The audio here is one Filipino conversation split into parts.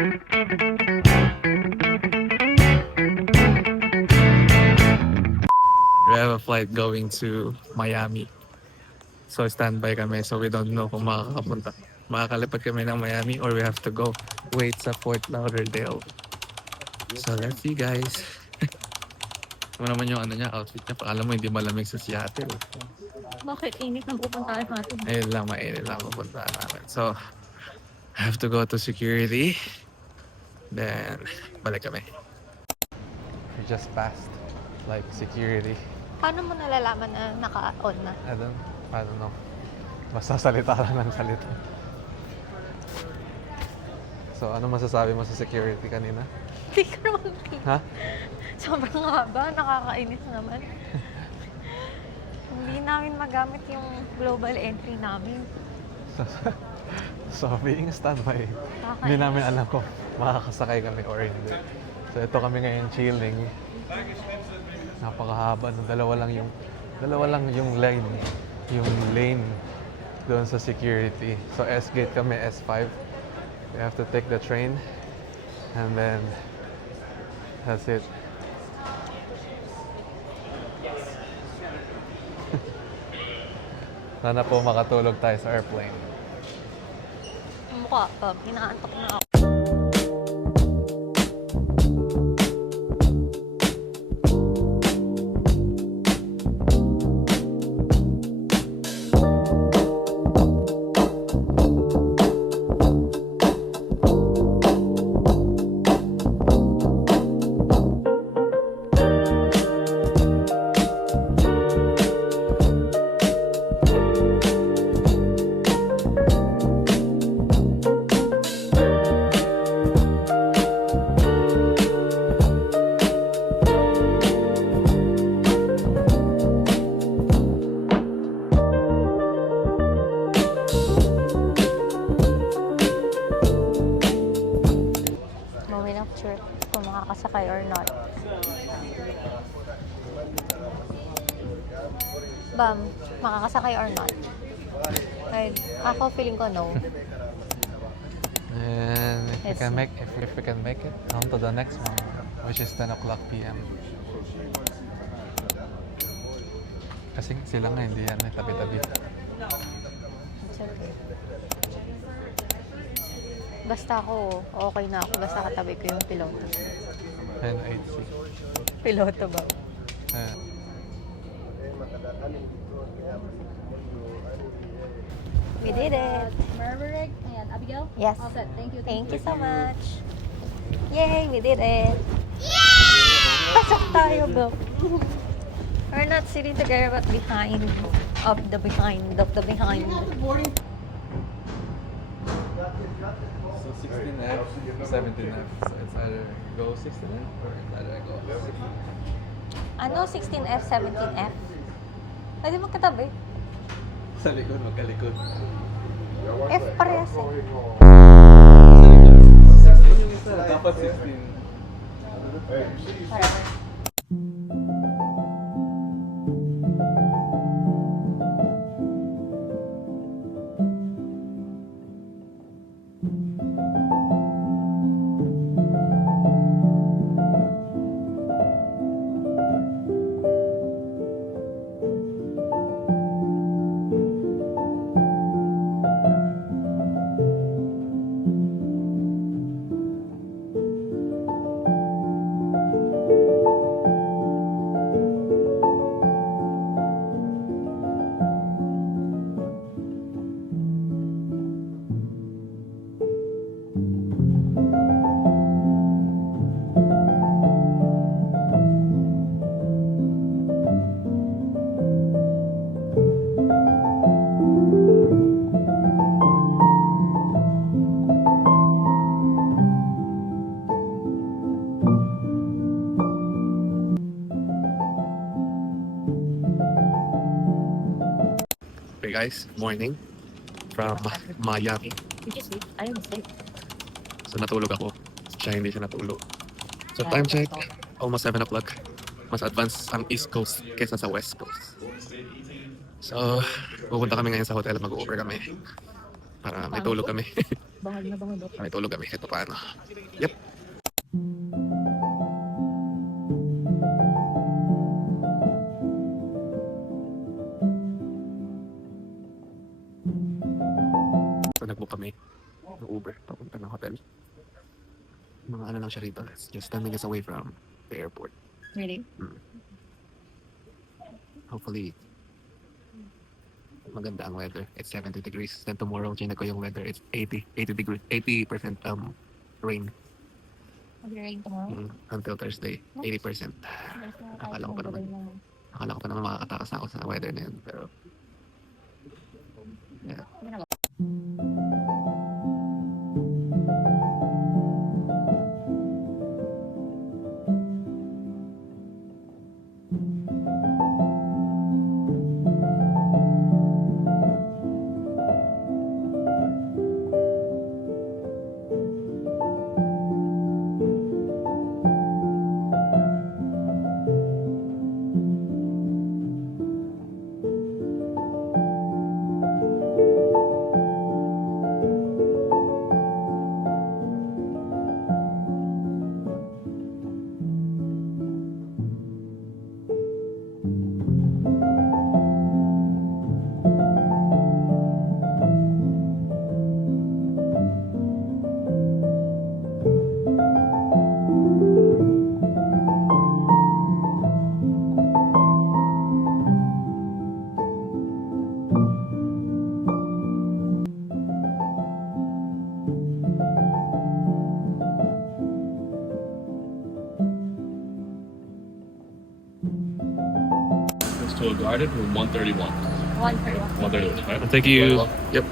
We have a flight going to Miami. So standby kami, so we don't know kung makakalipad kami ng Miami or we have to go wait sa Fort Lauderdale. So let's see, guys. Ito naman yung outfit niya. Alam mo, hindi malamig sa Seattle. Bakit init ang pupuntahan natin? Ayun lang, mainit lang pupuntahan namin. So, I have to go to security. Then, balik kami. We just passed, like, security. Paano mo nalalaman na naka-on na? I don't know. Basta salita lang ng salita. So, ano masasabi mo sa security kanina? Hindi ko naman. Ha? Sobrang haba, nakakainis naman. Hindi namin magamit yung global entry namin. So, being standby, hindi namin alam kung makakasakay kami or hindi. So, ito kami ngayon chilling. Napakahaba. Dalawa lang yung lane doon sa security. So, S-gate kami, S5. We have to take the train and then that's it. Sana po makatulog tayo sa airplane. Mukha pa, inaantok na ako. Sure kung makakasakay or not. Bam, makakasakay or not? Ako feeling ko no. And if we can make it on to the next one, which is 10 o'clock p.m. Kasi sila nga hindi yan, tabi-tabi. It's okay. Basta ako, okay na ako. Basta katabi ko yung piloto. 10:08. Piloto ba? We did it! Maverick and Abigail? Yes. All set. Thank you. Thank you so much. Yay! We did it! Yay! Pasok tayo, bro. We're not sitting together but behind of the behind. So 16F, 17F. So it's either go 16F or it's either go 16F. Ano? 16F, 17F? Pwede magkatabi. Sa likod, magkalikod. F parehas eh. 16 yung isa, dapat 16. Whatever. Hey guys, morning from Miami. Did you sleep? I didn't sleep. So natulog ako. Siya hindi siya natulog. So time check, almost 7 o'clock. Mas advanced ang East Coast kaysa sa West Coast. So, pupunta kami ngayon sa hotel, mag-over kami. Para may tulog kami. Bangag na bangag. May tulog kami kahit paano. Yep. So nag-book kami ng Uber papunta ng hotel. Mga ano lang siya rito. It's just 10 minutes away from the airport. Really? Hopefully, maganda ang weather. It's 70 degrees. Then tomorrow, chinek ko yung weather. It's 80 degrees. 80% rain Mag-rain tomorrow? until Thursday. 80%. Akala ko pa naman makakatakas na ako sa weather na yun. Pero, yeah. To a garden room 131. 1:31. 131, right? Thank you. Yep.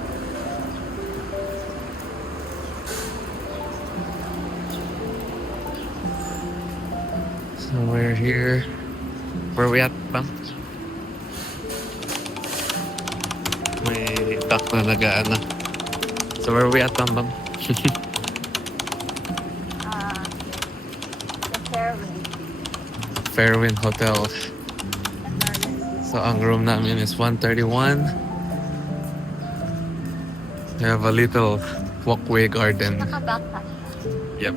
So we're here. Where we at, Bang? May duck na nagaan na. So where we at, Bang? The Fairway. Fairwind Hotel. So ang room namin is 131. We have a little walkway garden. Naka-backpack. Yep.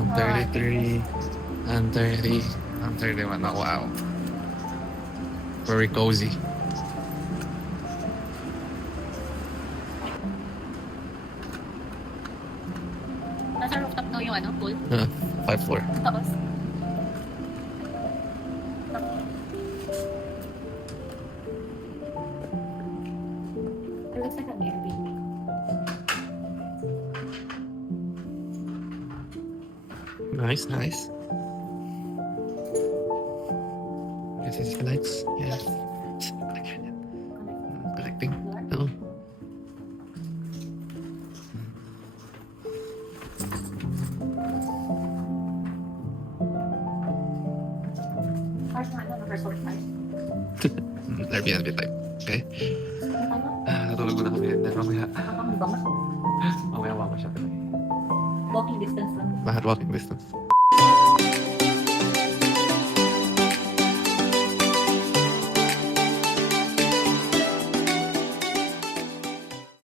I'm 33. I'm 30. I'm 31. Oh, wow. Very cozy. Nasa rooftop daw yung pool. 5 floor. Tapos, it looks like an Airbnb. Nice, nice. This is lights. Yeah. Collecting. Oh. First one, ano, first one, first. Airbnb type. Okay. Tama? Natulog na kami. Then mamaya. Ang bangas. Mamaya mama siya. Walking distance lang. Mahal walking distance.